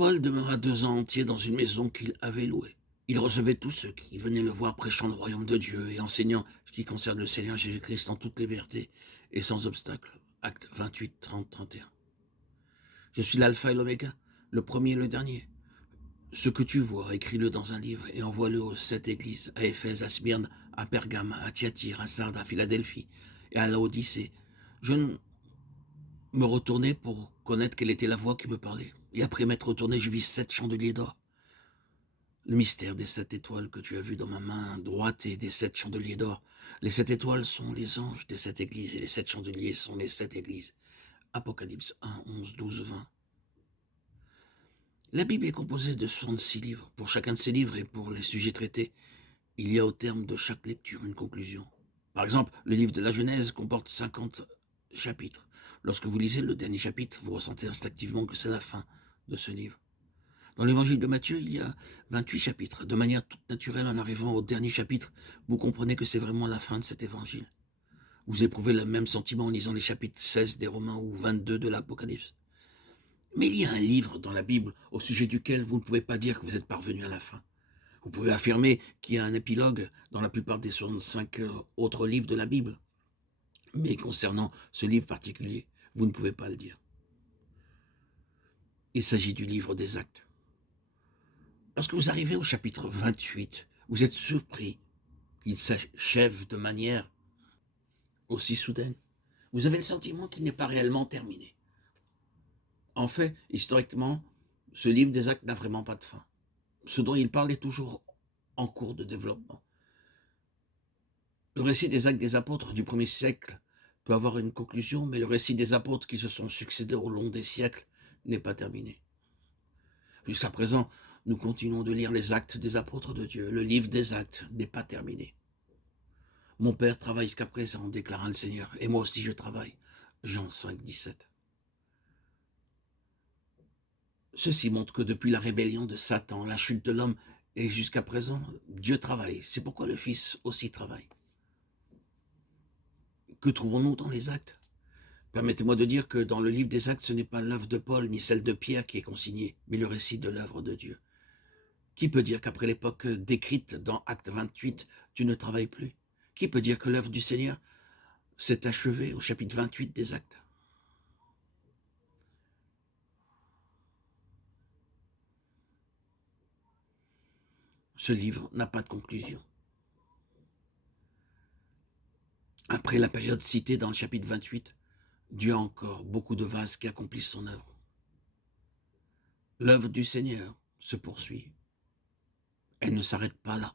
Paul demeura 2 ans entiers dans une maison qu'il avait louée. Il recevait tous ceux qui venaient le voir prêchant le royaume de Dieu et enseignant ce qui concerne le Seigneur Jésus-Christ en toute liberté et sans obstacle. Acte 28, 30, 31. Je suis l'alpha et l'oméga, le premier et le dernier. Ce que tu vois, écris-le dans un livre et envoie-le aux 7 églises, à Éphèse, à Smyrne, à Pergame, à Thyatire, à Sardes, à Philadelphie et à Laodicée. Je me retournai pour connaître quelle était la voix qui me parlait. Et après m'être retourné, je vis 7 chandeliers d'or. Le mystère des 7 étoiles que tu as vu dans ma main droite et des 7 chandeliers d'or. Les 7 étoiles sont les anges des 7 églises et les 7 chandeliers sont les 7 églises. Apocalypse 1, 11, 12, 20. La Bible est composée de 66 livres. Pour chacun de ces livres et pour les sujets traités, il y a au terme de chaque lecture une conclusion. Par exemple, le livre de la Genèse comporte 50 chapitres. Lorsque vous lisez le dernier chapitre, vous ressentez instinctivement que c'est la fin de ce livre. Dans l'évangile de Matthieu, il y a 28 chapitres. De manière toute naturelle, en arrivant au dernier chapitre, vous comprenez que c'est vraiment la fin de cet évangile. Vous éprouvez le même sentiment en lisant les chapitres 16 des Romains ou 22 de l'Apocalypse. Mais il y a un livre dans la Bible au sujet duquel vous ne pouvez pas dire que vous êtes parvenu à la fin. Vous pouvez affirmer qu'il y a un épilogue dans la plupart des 65 autres livres de la Bible. Mais concernant ce livre particulier, vous ne pouvez pas le dire. Il s'agit du livre des Actes. Lorsque vous arrivez au chapitre 28, vous êtes surpris qu'il s'achève de manière aussi soudaine. Vous avez le sentiment qu'il n'est pas réellement terminé. En fait, historiquement, ce livre des Actes n'a vraiment pas de fin. Ce dont il parle est toujours en cours de développement. Le récit des Actes des Apôtres du 1er siècle peut avoir une conclusion, mais le récit des apôtres qui se sont succédés au long des siècles n'est pas terminé. Jusqu'à présent, nous continuons de lire les Actes des Apôtres de Dieu. Le livre des Actes n'est pas terminé. Mon Père travaille jusqu'à présent, déclara le Seigneur, et moi aussi je travaille. Jean 5, 17. Ceci montre que depuis la rébellion de Satan, la chute de l'homme, et jusqu'à présent, Dieu travaille. C'est pourquoi le Fils aussi travaille. Que trouvons-nous dans les Actes ? Permettez-moi de dire que dans le livre des Actes, ce n'est pas l'œuvre de Paul ni celle de Pierre qui est consignée, mais le récit de l'œuvre de Dieu. Qui peut dire qu'après l'époque décrite dans Acte 28, tu ne travailles plus ? Qui peut dire que l'œuvre du Seigneur s'est achevée au chapitre 28 des Actes ? Ce livre n'a pas de conclusion. Après la période citée dans le chapitre 28, Dieu a encore beaucoup de vases qui accomplissent son œuvre. L'œuvre du Seigneur se poursuit. Elle ne s'arrête pas là.